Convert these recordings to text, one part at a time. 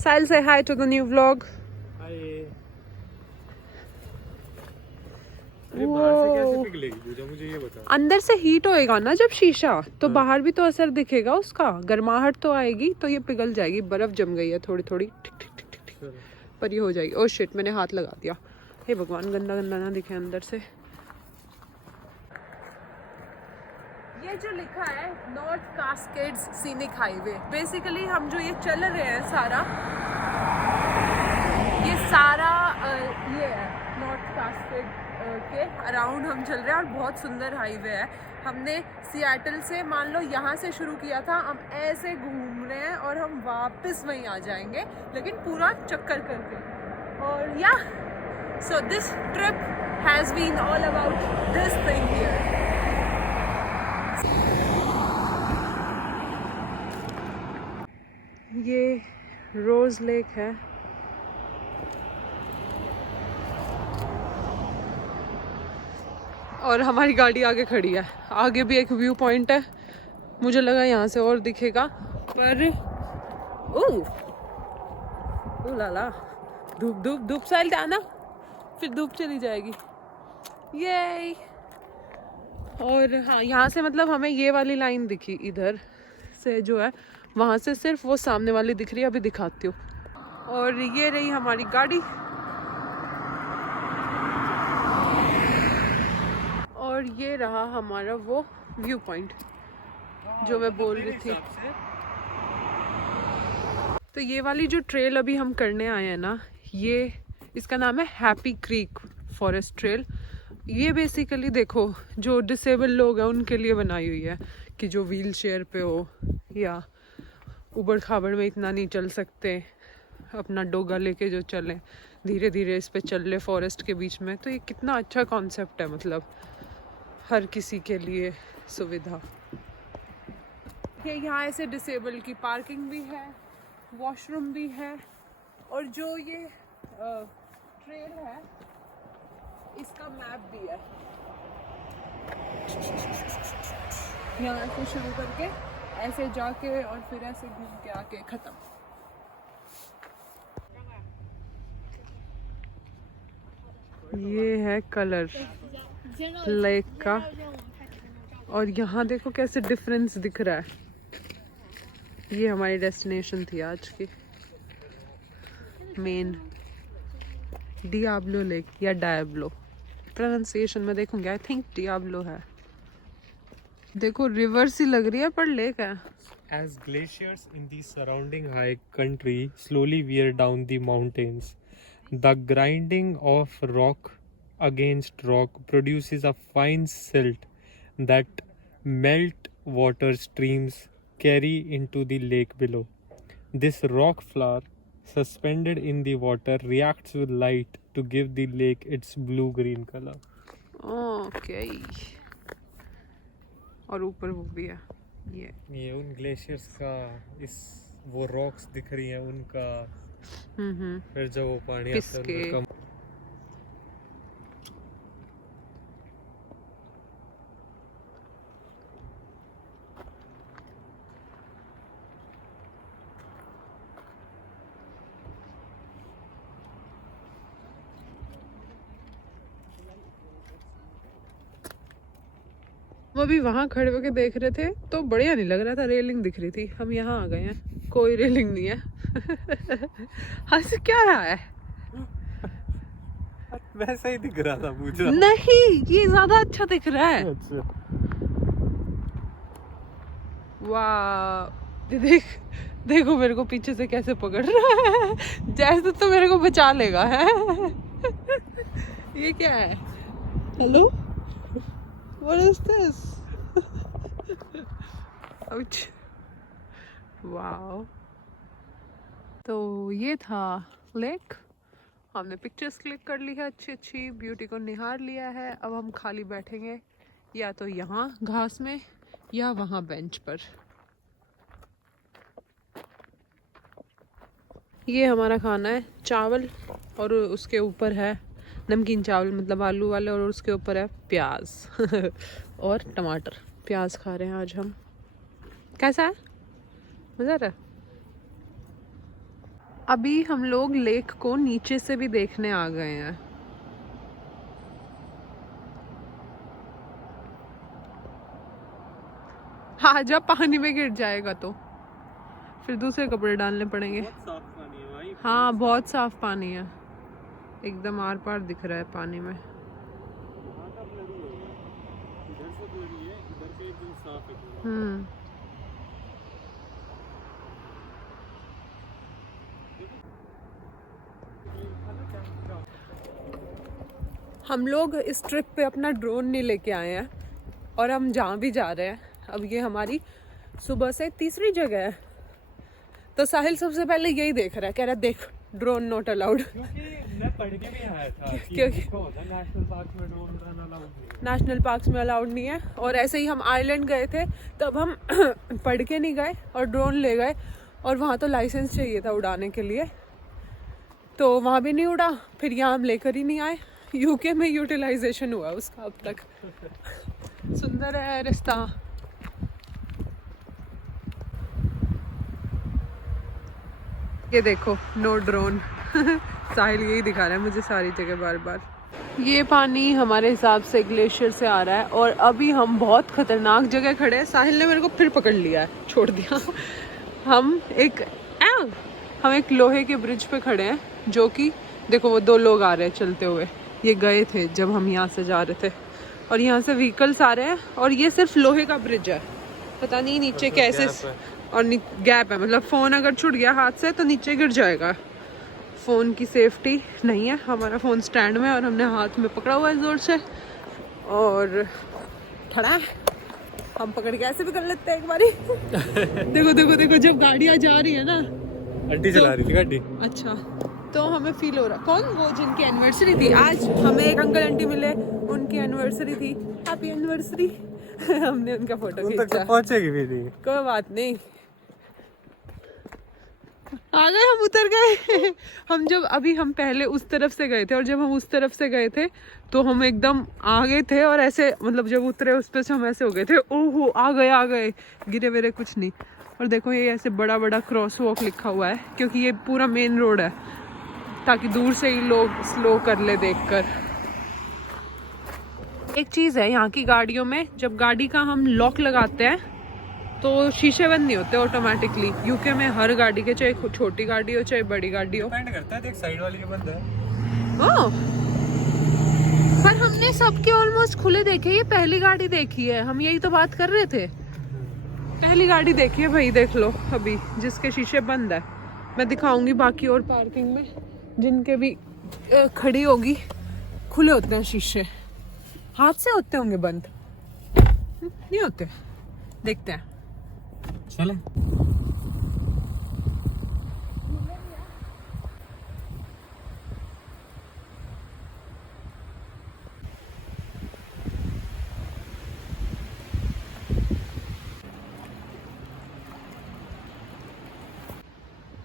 Sahil, say hi to the new vlog. हाय। अरे बाहर से कैसे पिघलेगी पूजा, मुझे ये बता। अंदर से हीट होएगा ना जब शीशा, तो बाहर भी तो असर दिखेगा उसका, गर्माहट तो आएगी, तो ये पिघल जाएगी। बर्फ जम गई है थोड़ी थोड़ी, टिक टिक टिक टिक टिक, पर ये हो जाएगी। ओह शिट, मैंने हाथ लगा दिया। हे भगवान, गंदा गंदा ना दिखे अंदर से। ये जो लिखा है नॉर्थ कास्केड्स सीनिक हाईवे, बेसिकली हम जो ये चल रहे हैं सारा, ये सारा ये है नॉर्थ कास्केड के अराउंड हम चल रहे हैं, और बहुत सुंदर हाईवे है। हमने सियाटल से, मान लो यहाँ से शुरू किया था, हम ऐसे घूम रहे हैं और हम वापस वहीं आ जाएंगे, लेकिन पूरा चक्कर करके। और या so this trip has been all about this thing here. ये रोज लेक है। और हमारी गाड़ी आगे खड़ी है। आगे भी एक व्यू पॉइंट है, मुझे लगा यहाँ से और दिखेगा, पर ओह लाला, धूप धूप धूप। साइल आना, फिर धूप चली जाएगी। ये और हाँ, यहाँ से मतलब हमें ये वाली लाइन दिखी, इधर से जो है, वहाँ से सिर्फ वो सामने वाली दिख रही है। अभी दिखाती हूँ। और ये रही हमारी गाड़ी, और ये रहा हमारा वो व्यू पॉइंट जो मैं बोल रही थी। तो ये वाली जो ट्रेल अभी हम करने आए हैं ना, ये इसका नाम है हैप्पी क्रीक फॉरेस्ट ट्रेल। ये बेसिकली देखो, जो डिसेबल लोग हैं उनके लिए बनाई हुई है, कि जो व्हील चेयर पे हो या उबड़ खाबड़ में इतना नहीं चल सकते, अपना डोगा लेके जो चलें, धीरे धीरे इस पे चल ले फॉरेस्ट के बीच में। तो ये कितना अच्छा कॉन्सेप्ट है, मतलब हर किसी के लिए सुविधा। ये यहाँ ऐसे डिसेबल की पार्किंग भी है, वॉशरूम भी है, और जो ये ट्रेल है इसका मैप भी है। यहाँ से शुरू करके ऐसे जाके और फिर ऐसे घूम के आके खत्म। ये है कलर लेक का, और यहाँ देखो कैसे डिफरेंस दिख रहा है। ये हमारी डेस्टिनेशन थी आज की, मेन डियाब्लो लेक या डायब्लो, प्रोनाउंसिएशन में देखूंगी, आई थिंक डियाब्लो है। देखो रिवर्स ही लग रही है, पर लेक है। As glaciers in the surrounding high country slowly wear down the mountains, the grinding of rock against rock produces a fine silt that melt water streams carry into the lake below. This rock floor, suspended in the water, reacts with light to give the lake its blue-green color. Okay, और ऊपर वो भी है। ये उन glaciers का, इस वो रॉक्स दिख रही हैं उनका, फिर जब वो पानी आता है उनका वो भी वहाँ खड़े होके देख रहे थे तो बढ़िया नहीं लग रहा था, रेलिंग दिख रही थी। हम यहाँ आ गए हैं, कोई रेलिंग नहीं है। हंस क्या रहा है? वैसा ही दिख रहा था पूजा। नहीं, ये ज्यादा अच्छा दिख रहा है। अच्छा। वाह, देख देखो मेरे को पीछे से कैसे पकड़ रहा है, जैसे तो मेरे को बचा लेगा है। ये क्या है? Hello, what is this? Ouch, wow. तो ये था लेक, हमने पिक्चर्स क्लिक कर ली है अच्छी अच्छी, ब्यूटी को निहार लिया है। अब हम खाली बैठेंगे या तो यहाँ घास में या वहाँ बेंच पर। ये हमारा खाना है, चावल, और उसके ऊपर है नमकीन चावल, मतलब आलू वाले, और उसके ऊपर है प्याज और टमाटर। प्याज खा रहे हैं आज हम। कैसा है? मज़ा आ रहा है? अभी हम लोग लेक को नीचे से भी देखने आ गए हैं। हाँ, जब पानी में गिर जाएगा तो फिर दूसरे कपड़े डालने पड़ेंगे। बहुत साफ पानी है भाई। हाँ, बहुत साफ पानी है, एकदम आर पार दिख रहा है पानी में। वहाँ का ब्लरी होगा, इधर से ब्लरी है, इधर से एकदम साफ है पूरा। हम लोग इस ट्रिप पे अपना ड्रोन नहीं लेके आए हैं और हम जहाँ भी जा रहे हैं, अब ये हमारी सुबह से तीसरी जगह है, तो साहिल सबसे पहले यही देख रहा है, कह रहा है देख ड्रोन नॉट अलाउड। क्योंकि मैं पढ़ के भी आया था कि क्योंकि नेशनल पार्क में ड्रोन उड़ाना अलाउड नहीं है। नेशनल पार्क्स में अलाउड नहीं है। और ऐसे ही हम आइलैंड गए थे, तब हम पढ़ के नहीं गए और ड्रोन ले गए, और वहाँ तो लाइसेंस चाहिए था उड़ाने के लिए, तो वहाँ भी नहीं उड़ा। फिर यहाँ हम लेकर ही नहीं आए। यूके में यूटिलाइजेशन हुआ उसका अब तक। सुंदर है रास्ता। ये देखो, नो ड्रोन। साहिल यही दिखा रहा है मुझे सारी जगह बार बार। ये पानी हमारे हिसाब से ग्लेशियर से आ रहा है, और अभी हम बहुत खतरनाक जगह खड़े हैं। साहिल ने मेरे को फिर पकड़ लिया है, छोड़ दिया। हम एक लोहे के ब्रिज पे खड़े हैं, जो कि देखो वो 2 लोग आ रहे हैं चलते हुए। ये गए थे जब हम यहाँ से जा रहे थे, और यहाँ से व्हीकल्स आ रहे हैं, और ये सिर्फ लोहे का ब्रिज है। पता नहीं नीचे कैसे, और गैप है, मतलब फ़ोन अगर छूट गया हाथ से तो नीचे गिर जाएगा। फ़ोन की सेफ्टी नहीं है। हमारा फ़ोन स्टैंड में, और हमने हाथ में पकड़ा हुआ है ज़ोर से, और खड़ा है। हम पकड़ के ऐसे भी कर लेते हैं एक बारी। देखो देखो देखो, जब गाड़ियाँ जा रही है ना, आंटी चला रही थी गाड़ी। अच्छा, तो हमें फील हो रहा। कौन? वो जिनकी एनिवर्सरी थी आज, हमें एक अंकल आंटी मिले, उनकी एनिवर्सरी थी। Happy anniversary. हमने उनका फोटो खींचा। पहुंचेगी भी नहीं, कोई बात नहीं, आ गए, हम उतर गए। हम पहले उस तरफ से गए थे, और जब हम उस तरफ से गए थे तो हम एकदम आगे थे, और ऐसे मतलब जब उतरे उस पे से हम ऐसे हो गए थे, ओहो आ गए, गिरे वेरे कुछ नहीं। और देखो ये ऐसे बड़ा बड़ा क्रॉस वॉक लिखा हुआ है, क्योंकि ये पूरा मेन रोड है, ताकि दूर से ही लोग स्लो कर ले देखकर। एक चीज़ है यहाँ की गाड़ियों में, जब गाड़ी का हम लॉक लगाते हैं तो शीशे बंद नहीं होते ऑटोमेटिकली। यूके में हर गाड़ी के, चाहे छोटी गाड़ी हो चाहे बड़ी गाड़ी हो, डिपेंड करता है। देख साइड वाली के बंद है। ओह, पर हमने सबके ऑलमोस्ट खुले देखे। ये पहली गाड़ी देखी है, हम यही तो बात कर रहे थे। पहली गाड़ी देखी है भाई, देख लो अभी, जिसके शीशे बंद है। मैं दिखाऊंगी बाकी और पार्किंग में जिनके भी खड़ी होगी, खुले होते हैं शीशे। हाथ से होते होंगे बंद, नहीं होते, देखते हैं। चलो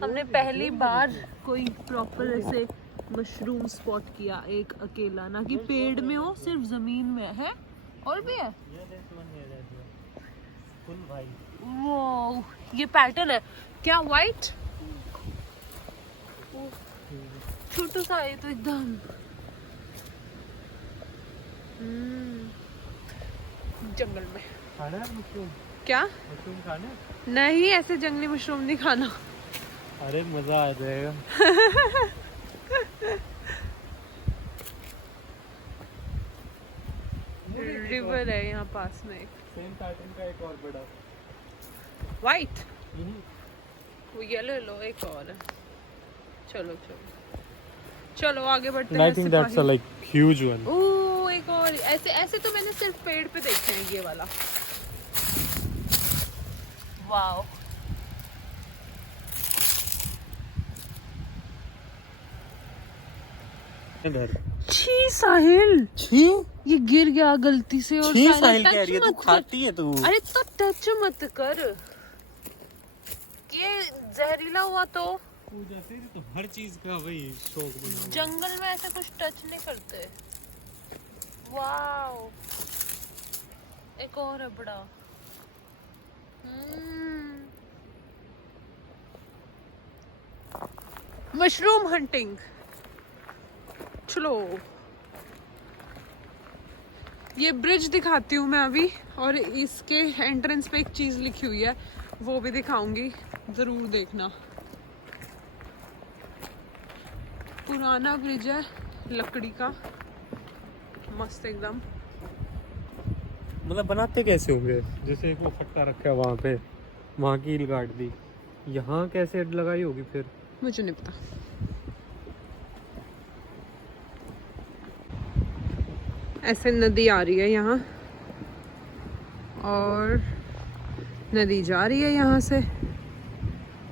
हमने पहली बार कोई प्रॉपर ऐसे मशरूम स्पॉट किया, एक अकेला, ना कि पेड़ में हो, सिर्फ जमीन में है। और भी है वो, ये पैटर्न है क्या, वाइट छोटू सा है तो एकदम। जंगल में खाना है मशरूम? क्या? मशरूम खाना है? नहीं, ऐसे जंगली मशरूम नहीं खाना। अरे मजा आ जाएगा। रिवर है यहाँ पास में एक, सेम पैटर्न का एक और बड़ा वाइट, वो येलो लो, एक और है। चलो चलो चलो आगे बढ़ते हैं। I think that's a like huge one. ओह, एक और। ऐसे ऐसे तो मैंने सिर्फ पेड़ पे देखे हैं, ये वाला। वाओ, छी साहिल, छी ये गिर गया गलती से। और छी साहिल, साहिल टच कह रही है, तू मत कर। खाती है तू। अरे तो टच मत कर, ये जहरीला हुआ तो। तो हर चीज का वही शौक बना हुआ है। जंगल में ऐसे कुछ टच नहीं करते। वाओ, एक और है बड़ा। Mushroom hunting. चलो ये ब्रिज दिखाती हूँ मैं अभी, और इसके एंट्रेंस पे एक चीज लिखी हुई है, वो भी दिखाऊंगी, जरूर देखना। पुराना ब्रिज है लकड़ी का, मस्त एकदम। मतलब बनाते कैसे होंगे? जैसे एक वो फट्टा रखा है वहाँ पे, वहाँ की ईल काट दी, यहाँ कैसे लगाई होगी फिर? मुझे नहीं पता। ऐसे नदी आ रही है यहाँ, और नदी जा रही है यहाँ से,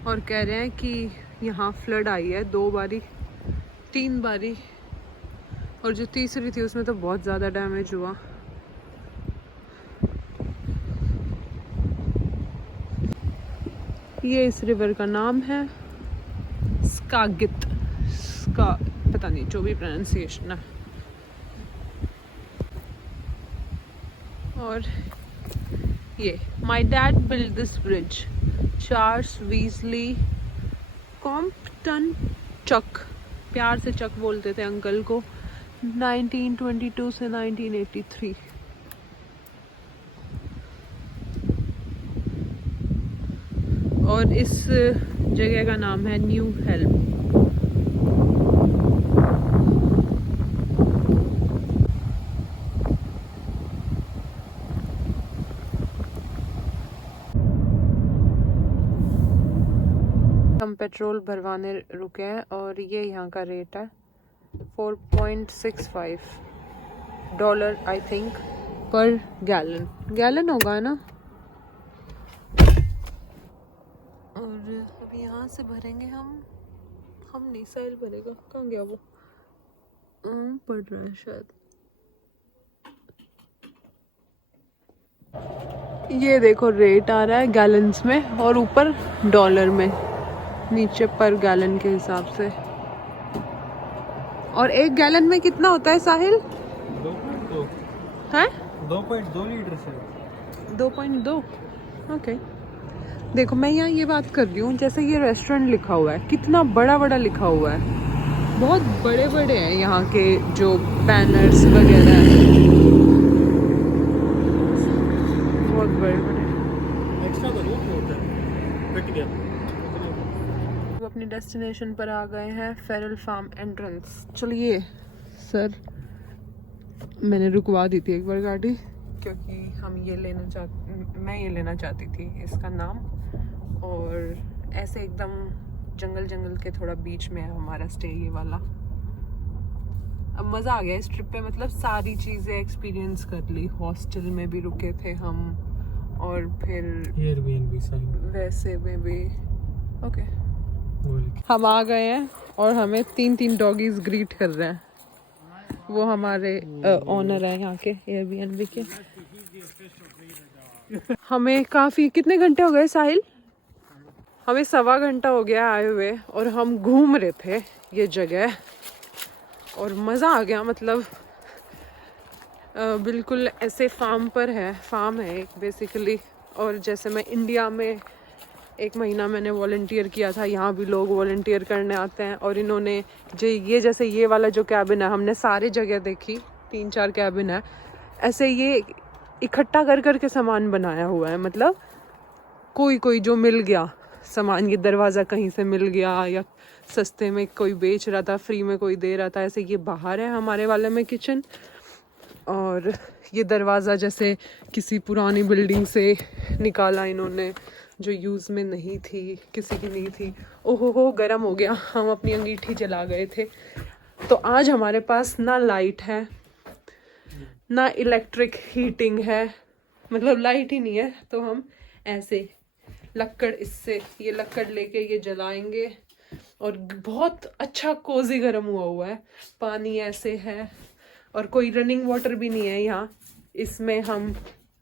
और कह रहे हैं कि यहाँ फ्लड आई है 2 बारी 3 बारी, और जो तीसरी थी उसमें तो बहुत ज़्यादा डैमेज हुआ। ये इस रिवर का नाम है स्कागित, पता नहीं जो भी प्रोनाउंसिएशन है। और ये my dad build this bridge, Charles Weasley Compton Chuck, प्यार से चक बोलते थे अंकल को, 1922 से 1983। और इस जगह का नाम है न्यू हेल्म। हम पेट्रोल भरवाने रुके हैं, और ये यहाँ का रेट है $4.65 आई थिंक पर गैलन होगा ना। और अभी यहाँ से भरेंगे हम नहीं, साहिल भरेगा। कहाँ गया वो? पड़ रहा है शायद। ये देखो रेट आ रहा है गैलन्स में, और ऊपर डॉलर में, नीचे पर गैलन के हिसाब से। और 1 गैलन में कितना होता है साहिल? 2.2 है 2.2 लीटर से 2.2। ओके। देखो मैं यहाँ ये बात कर रही हूँ, जैसे ये रेस्टोरेंट लिखा हुआ है, कितना बड़ा बड़ा लिखा हुआ है, बहुत बड़े बड़े हैं यहाँ के जो बैनर्स वगैरह हैं, बहुत बड़े बड़े। एक्स्ट्रा तो बहुत होता है, कट गया। वो अपनी डेस्टिनेशन पर आ गए हैं, फेरल फार्म एंट्रेंस। चलिए सर, मैंने रुकवा दी थी एक बार गाड़ी, क्योंकि मैं ये लेना चाहती थी इसका नाम। और ऐसे एकदम जंगल के थोड़ा बीच में है हमारा स्टे ये वाला। अब मज़ा आ गया इस ट्रिप पे, मतलब सारी चीज़ें एक्सपीरियंस कर ली। हॉस्टल में भी रुके थे हम, और फिर एयरबीएनबी वैसे में भी। ओके, हम आ गए हैं, और हमें 3 डॉगीज ग्रीट कर रहे हैं। वो हमारे ओनर है यहाँ के एयरबीएनबी के। हमें काफ़ी, कितने घंटे हो गए साहिल? हमें 1.25 घंटा हो गया आए हुए, और हम घूम रहे थे ये जगह, और मज़ा आ गया। मतलब बिल्कुल ऐसे फार्म है एक बेसिकली। और जैसे मैं इंडिया में 1 महीना मैंने वॉलंटियर किया था, यहाँ भी लोग वॉलंटियर करने आते हैं। और इन्होंने जैसे ये वाला जो कैबिन है, हमने सारी जगह देखी, 3-4 कैबिन है ऐसे, ये इकट्ठा कर के सामान बनाया हुआ है। मतलब कोई जो मिल गया सामान, ये दरवाज़ा कहीं से मिल गया, या सस्ते में कोई बेच रहा था, फ्री में कोई दे रहा था, ऐसे। ये बाहर है हमारे वाले में किचन, और ये दरवाज़ा जैसे किसी पुरानी बिल्डिंग से निकाला इन्होंने, जो यूज़ में नहीं थी, किसी की नहीं थी। ओहो गर्म हो गया, हम अपनी अंगीठी जला गए थे। तो आज हमारे पास ना लाइट है, ना इलेक्ट्रिक हीटिंग है, मतलब लाइट ही नहीं है। तो हम ऐसे ये लकड़ लेके ये जलाएंगे, और बहुत अच्छा कोजी गर्म हुआ है। पानी ऐसे है, और कोई रनिंग वाटर भी नहीं है यहाँ। इसमें हम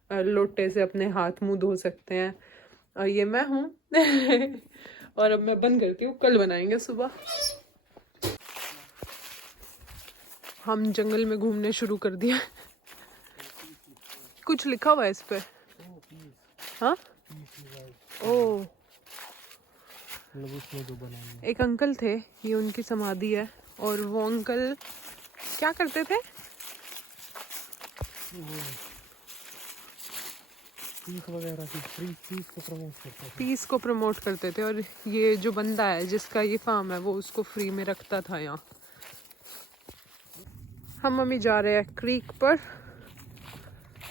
लोटे से अपने हाथ मुंह धो सकते हैं। और ये मैं हूँ और अब मैं बंद करती हूँ, कल बनाएंगे सुबह। हम जंगल में घूमने शुरू कर दिया। कुछ लिखा हुआ है इस पे? हाँ, ओ मतलब उसने जो बनाई है। एक अंकल थे, ये उनकी समाधि है, और वो अंकल क्या करते थे? पीस वगैरह की पीस को प्रमोट करते थे। पीस को प्रमोट करते थे, और ये जो बंदा है जिसका ये फार्म है वो उसको फ्री में रखता था यहाँ। हम अभी जा रहे हैं क्रीक पर,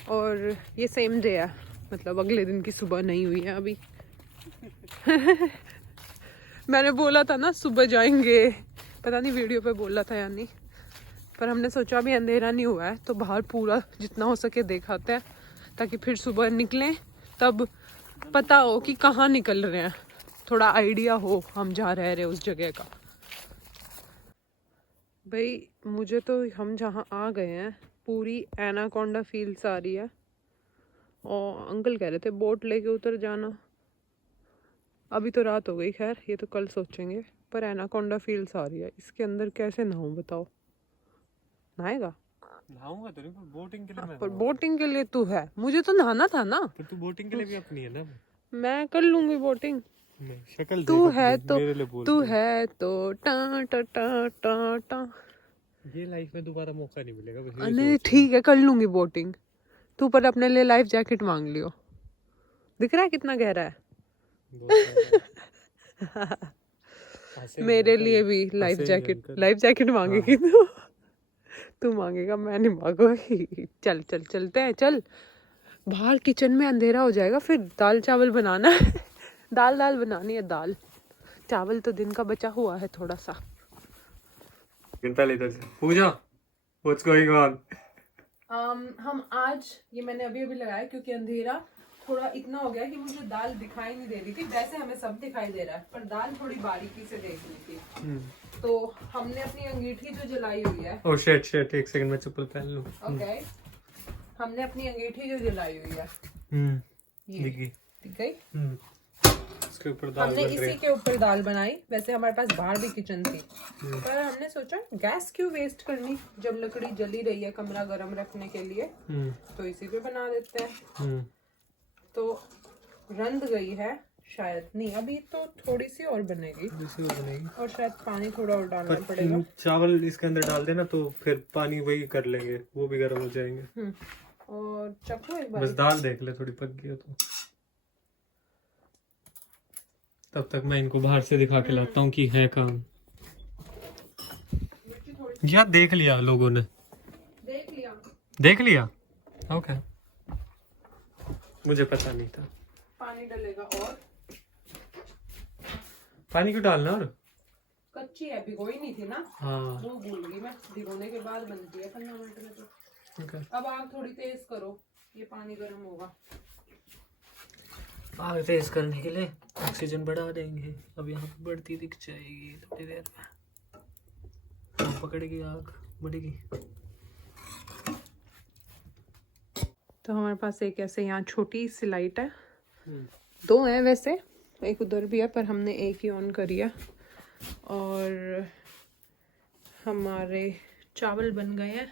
और ये सेम डे है, मतलब अगले दिन की सुबह नहीं हुई है अभी। मैंने बोला था ना सुबह जाएंगे, पता नहीं वीडियो पे बोला था या नहीं, पर हमने सोचा अभी अंधेरा नहीं हुआ है तो बाहर पूरा जितना हो सके दिखाते हैं, ताकि फिर सुबह निकलें तब पता हो कि कहाँ निकल रहे हैं, थोड़ा आइडिया हो हम जहाँ रह रहे उस जगह का। भाई मुझे तो हम जहाँ आ गए हैं पूरी एनाकोंडा फील्स आ रही है, और अंकल कह रहे थे बोट लेके उतर जाना। अभी तो रात हो गई, खैर ये तो कल सोचेंगे, पर एनाकोंडा फील्स आ रही है, इसके अंदर कैसे नहाऊं बताओ? नहाएगा? नहाऊंगा तो नहीं, पर बोटिंग के लिए मैं पर बोटिंग के लिए तू है, मुझे तो नहाना था ना। पर तू बोटिंग के लिए भी अपनी है ना। मैं कर लूंगी बोटिंग, नहीं, शक्ल तू देख है अपनी, तो मेरे लिए बोल तू रही है तो टा टा टा टा टा। ये लाइफ में दोबारा मौका नहीं मिलेगा, बस ये नहीं सोच ले। ठीक है, कर लूंगी बोटिंग। तू पर अपने लिए लाइफ जैकेट मांग लियो, दिख रहा है कितना गहरा है। हंसेंगे मेरे अंकल, लिए भी लाइफ हंसेंगे जैकेट, अंकल। लाइफ जैकेट मांगेगी तू? तू मांगेगा, मैं नहीं मांगूंगी। चल चल चलते हैं, चल बाहर किचन में अंधेरा हो जाएगा, फिर दाल चावल बनाना है। दाल बनानी है, दाल चावल तो दिन का बचा हुआ है थोड़ा सा। पहले इधर से पूजा, व्हाट्स गोइंग ऑन? हम आज ये मैंने अभी लगाया क्योंकि अंधेरा थोड़ा इतना हो गया कि मुझे दाल दिखाई नहीं दे रही थी। वैसे हमें सब दिखाई दे रहा है, पर दाल थोड़ी बारीकी से देखनी थी। तो हमने अपनी अंगीठी जो जलाई हुई है, ओह शिट, एक सेकंड में चप्पल पहन लूं। ओके, हमने अपनी अंगीठी जो जलाई हुई है ये दिख गई। ठीक है, इसके ऊपर दाल हमने बन रही इसी के ऊपर दाल बनाई। वैसे हमारे पास बाहर भी किचन थी, पर हमने सोचा गैस क्यों वेस्ट करनी, जब लकड़ी जली रही है कमरा गर्म रखने के लिए, तो इसी पे बना देते हैं। तो रंध गई है शायद, नहीं अभी तो थोड़ी सी और बनेगी, और शायद पानी थोड़ा और डालना पड़ेगा। चावल इसके अंदर डाल देना तो फिर पानी वही कर लेंगे, वो भी गर्म हो जाएंगे। और चखो एक बार, बस दाल देख ले थोड़ी पक गई हो तो। तब तक मैं इनको बाहर से दिखा के लाता हूँ कि है काम। यार देख लिया लोगों ने, देख लिया ओके, मुझे पता नहीं था। पानी डलेगा, और पानी क्यों डालना? और कच्ची है, भिगोई नहीं थी ना। हाँ वो भूल गई मैं, भिगोने के बाद बनती है 15 मिनट में तो। ओके, अब आग थोड़ी तेज करो, ये पानी गर्म होगा। आग तेज करने के लिए ऑक्सीजन बढ़ा देंगे। अब यहाँ पे बढ़ती दिख जाएगी थोड़ी देर में, पकड़ेगी आग, बढ़ेगी। तो हमारे पास एक ऐसे यहाँ छोटी सी लाइट है, दो हैं वैसे, एक उधर भी है, पर हमने एक ही ऑन करी है। और हमारे चावल बन गए हैं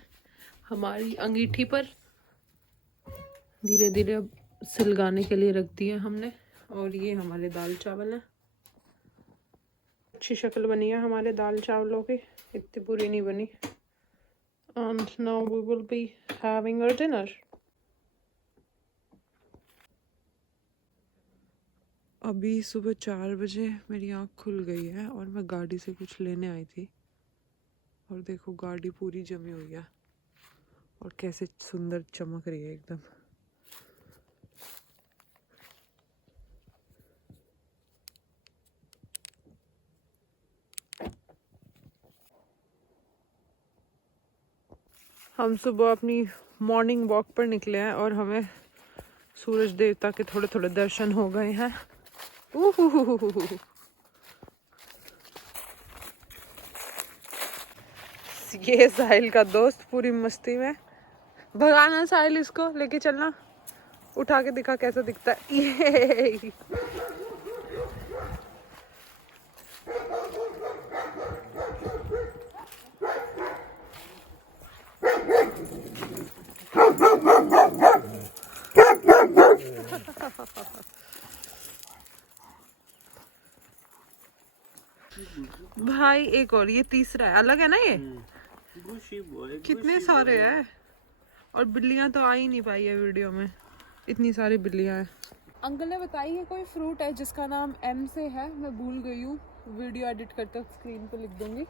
हमारी अंगीठी पर, धीरे धीरे अब सिलगाने के लिए रख दिया हमने। और ये हमारे दाल चावल हैं, अच्छी शक्ल बनी है हमारे दाल चावलों की, इतनी बुरी नहीं बनी। And now we will be having our dinner. अभी सुबह 4 बजे मेरी आँख खुल गई है, और मैं गाड़ी से कुछ लेने आई थी, और देखो गाड़ी पूरी जमी हुई है, और कैसे सुंदर चमक रही है एकदम। हम सुबह अपनी मॉर्निंग वॉक पर निकले हैं, और हमें सूरज देवता के थोड़े थोड़े दर्शन हो गए हैं। ये साहिल का दोस्त पूरी मस्ती में, भगाना साहिल, इसको लेके चलना, उठा के दिखा कैसा दिखता है ये। भाई एक और, ये तीसरा है, अलग है ना ये। कितने सारे हैं, और बिल्लियां तो आ ही नहीं पाई है वीडियो में, इतनी सारी बिल्लियां हैं। अंकल ने बताई है कोई फ्रूट है जिसका नाम एम से है, मैं भूल गई हूँ, वीडियो एडिट करते वक्त स्क्रीन पे लिख दूंगी।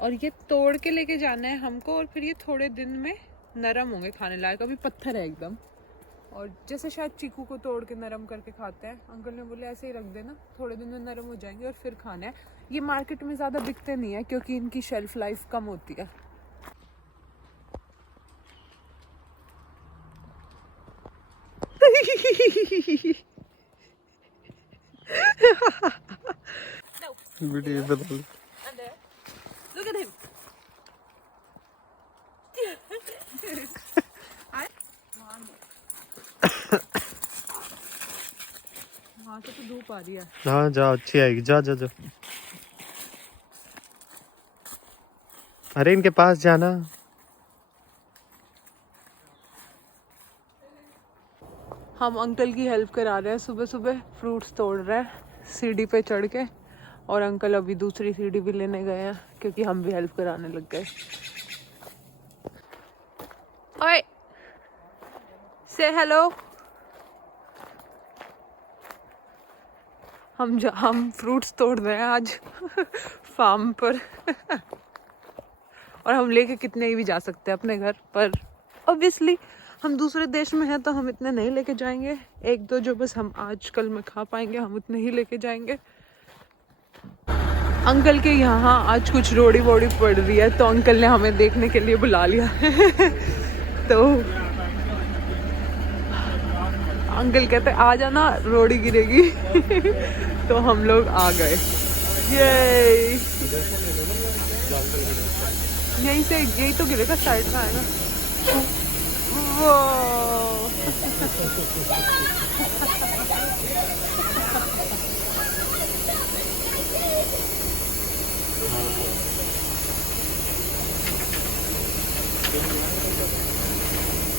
और ये तोड़ के लेके जाना है हमको, और फिर ये थोड़े दिन में नरम होंगे, खाने लायक। अभी पत्थर है एकदम, और जैसे शायद चीकू को तोड़ के नरम करके खाते हैं, अंकल ने बोले ऐसे ही रख देना, थोड़े दिन में नरम हो जाएंगे और फिर खाना है। ये मार्केट में ज़्यादा बिकते नहीं है क्योंकि इनकी शेल्फ लाइफ कम होती है। वीडियो बदल। Look at him. वहाँ से तो धूप आ रही है। हाँ जा, अच्छी आएगी, जा जा जा। अरे इनके पास जाना। हम अंकल की हेल्प करा रहे हैं, सुबह सुबह फ्रूट्स तोड़ रहे हैं सीढ़ी पे चढ़ के, और अंकल अभी दूसरी सीढ़ी भी लेने गए हैं क्योंकि हम भी हेल्प कराने लग गए। ओए से हेलो। हम फ्रूट्स तोड़ रहे हैं आज फार्म पर और हम लेके कितने ही भी जा सकते हैं अपने घर पर, ऑब्वियसली हम दूसरे देश में हैं तो हम इतने नहीं लेके जाएंगे, एक दो जो बस हम आज कल में खा पाएंगे हम उतने ही लेके जाएंगे। अंकल के यहाँ आज कुछ रोड़ी वोड़ी पड़ रही है तो अंकल ने हमें देखने के लिए बुला लिया तो अंकल कहते आ जाना, रोड़ी गिरेगी तो हम लोग आ गए। ये यहीं से, यही तो गिरेगा, साइड में आएगा वो।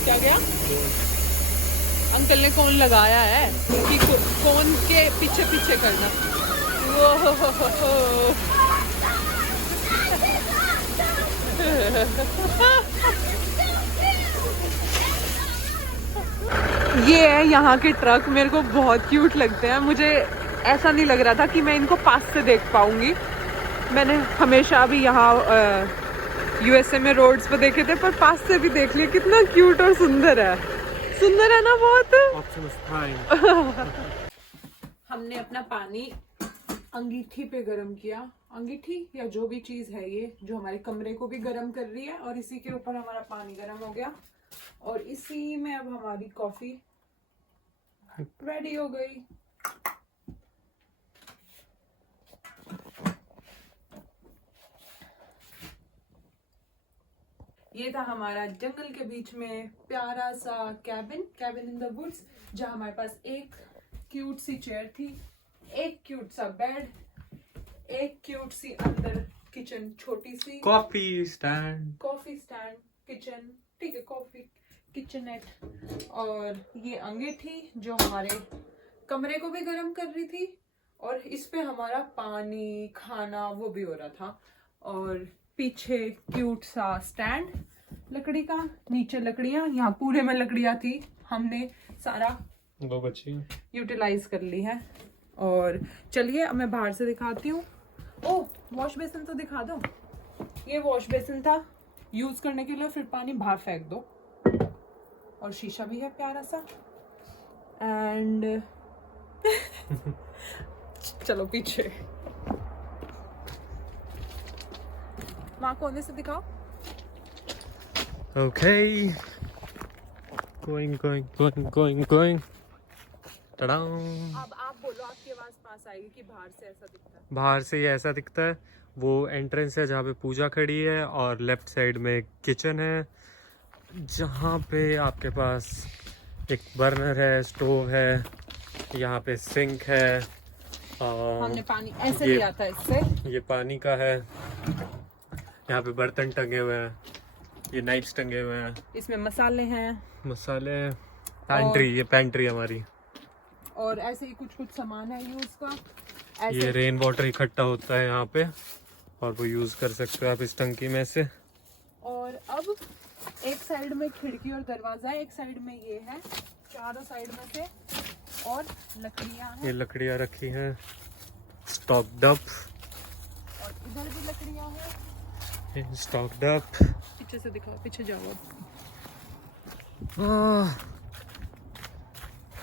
क्या गया? अंकल ने कौन लगाया है कि कौन के पीछे पीछे करना। वो ये है यहाँ के ट्रक, मेरे को बहुत क्यूट लगते हैं। मुझे ऐसा नहीं लग रहा था कि मैं इनको पास से देख पाऊंगी, मैंने हमेशा भी यहाँ यूएसए में रोड्स पे देखे थे, पर पास से भी देख लिया, कितना क्यूट और सुंदर है, सुंदर है ना बहुत। हमने अपना पानी अंगीठी पे गरम किया, अंगीठी या जो भी चीज है ये जो हमारे कमरे को भी गरम कर रही है, और इसी के ऊपर हमारा पानी गरम हो गया, और इसी में अब हमारी कॉफी रेडी हो गई। ये था हमारा जंगल के बीच में प्यारा सा कैबिन इन द वुड्स, जहाँ हमारे पास एक क्यूट सी चेयर थी, एक क्यूट सा बेड, एक क्यूट सी अंदर किचन, छोटी सी कॉफी स्टैंड, किचन, ठीक है, कॉफी किचनेट, और ये अंगीठी जो हमारे कमरे को भी गर्म कर रही थी, और इस पे हमारा पानी खाना वो भी हो रहा था, और पीछे क्यूट सा स्टैंड लकड़ी का, नीचे लकड़ियां, यहाँ पूरे में लकड़ियां थी, हमने सारा 2 बच्ची यूटिलाइज कर ली है। और चलिए अब मैं बाहर से दिखाती हूँ। ओह, वॉश बेसिन तो दिखा दो। ये वॉश बेसिन था यूज करने के लिए, फिर पानी बाहर फेंक दो, और शीशा भी है प्यारा सा, एंड चलो पीछे वहाँ कोने से दिखाओ। Okay. Going. Ta-da! अब आप बोलो, आपकी आवाज पास आएगी कि बाहर से ऐसा दिखता है। बाहर से ये ऐसा दिखता है, वो एंट्रेंस है जहाँ पे पूजा खड़ी है, और लेफ्ट साइड में किचन है जहाँ पे आपके पास एक बर्नर है, स्टोव है, यहाँ पे सिंक है, और हमने पानी ऐसे लिया था इससे, ये पानी का है, यहाँ पे बर्तन टंगे हुए हैं, ये नाइफ्स टंगे हुए हैं, इसमें मसाले हैं, पैंट्री, ये पैंट्री हमारी, और ऐसे ही कुछ सामान है यूज का। ऐसे ये रेन वाटर इकट्ठा होता है यहाँ पे, और वो यूज़ कर सकते हो आप इस टंकी में से। और अब एक साइड में खिड़की और दरवाजा है, एक साइड में ये है, चारों साइड में से और लकड़ियां हैं। ये लकड़ियां रखी हैं स्टॉक्ड अप, और इधर भी लकड़ियां हैं स्टॉक्ड अप। पीछे से दिखाओ, पीछे जाओ अब।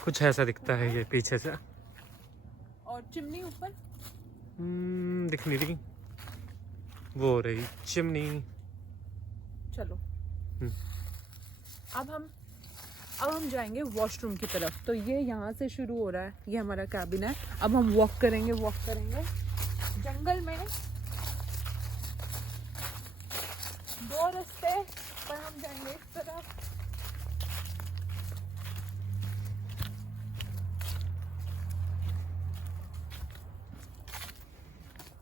कुछ ऐसा दिखता है ये पीछे से। और चिमनी ऊपर दिख नहीं रही, वो रही चिमनी। चलो अब हम जाएंगे वॉशरूम की तरफ। तो ये यहाँ से शुरू हो रहा है, ये हमारा कैबिन है। अब हम वॉक करेंगे जंगल में। 2 रास्ते पर हम जाएंगे इस तरफ।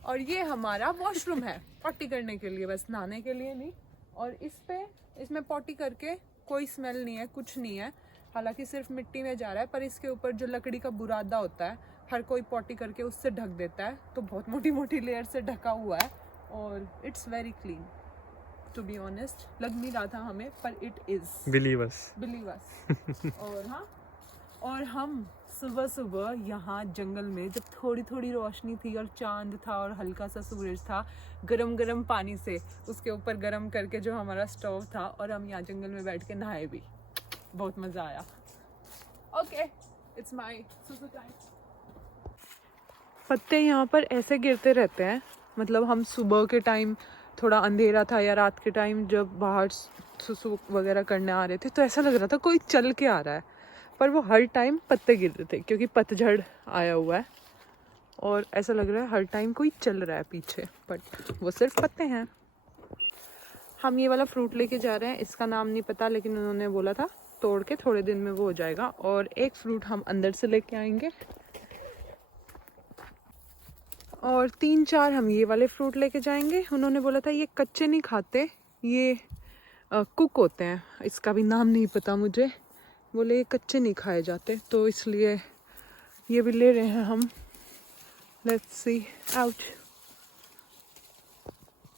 और ये हमारा वॉशरूम है, पॉटी करने के लिए, बस नहाने के लिए नहीं। और इसमें पॉटी करके कोई स्मेल नहीं है, कुछ नहीं है। हालांकि सिर्फ मिट्टी में जा रहा है, पर इसके ऊपर जो लकड़ी का बुरादा होता है, हर कोई पॉटी करके उससे ढक देता है। तो बहुत मोटी मोटी लेयर से ढका हुआ है और it's very clean. To be honest, लग नहीं रहा था हमें, पर इट इज। Believe us. और हाँ, और हम सुबह सुबह यहाँ जंगल में, जब थोड़ी थोड़ी रोशनी थी और चांद था और हल्का सा सूरज था, गरम गरम पानी से उसके ऊपर गरम करके जो हमारा स्टोव था, और हम यहाँ जंगल में बैठ के नहाए भी। बहुत मज़ा आया। ओके, इट्स माय सुसु टाइम। पत्ते यहाँ पर ऐसे गिरते रहते हैं, मतलब हम सुबह के टाइम, थोड़ा अंधेरा था या रात के टाइम जब बाहर सुसु वगैरह करने आ रहे थे, तो ऐसा लग रहा था कोई चल के आ रहा है, पर वो हर टाइम पत्ते गिर रहे थे क्योंकि पतझड़ आया हुआ है। और ऐसा लग रहा है हर टाइम कोई चल रहा है पीछे, बट वो सिर्फ पत्ते हैं। हम ये वाला फ्रूट लेके जा रहे हैं, इसका नाम नहीं पता, लेकिन उन्होंने बोला था तोड़ के थोड़े दिन में वो हो जाएगा। और एक फ्रूट हम अंदर से लेके आएंगे, और 3-4 हम ये वाले फ्रूट लेके जाएंगे। उन्होंने बोला था ये कच्चे नहीं खाते, ये कुक होते हैं, इसका भी नाम नहीं पता मुझे। बोले ये कच्चे नहीं खाए जाते, तो इसलिए ये भी ले रहे हैं हम। Let's see out.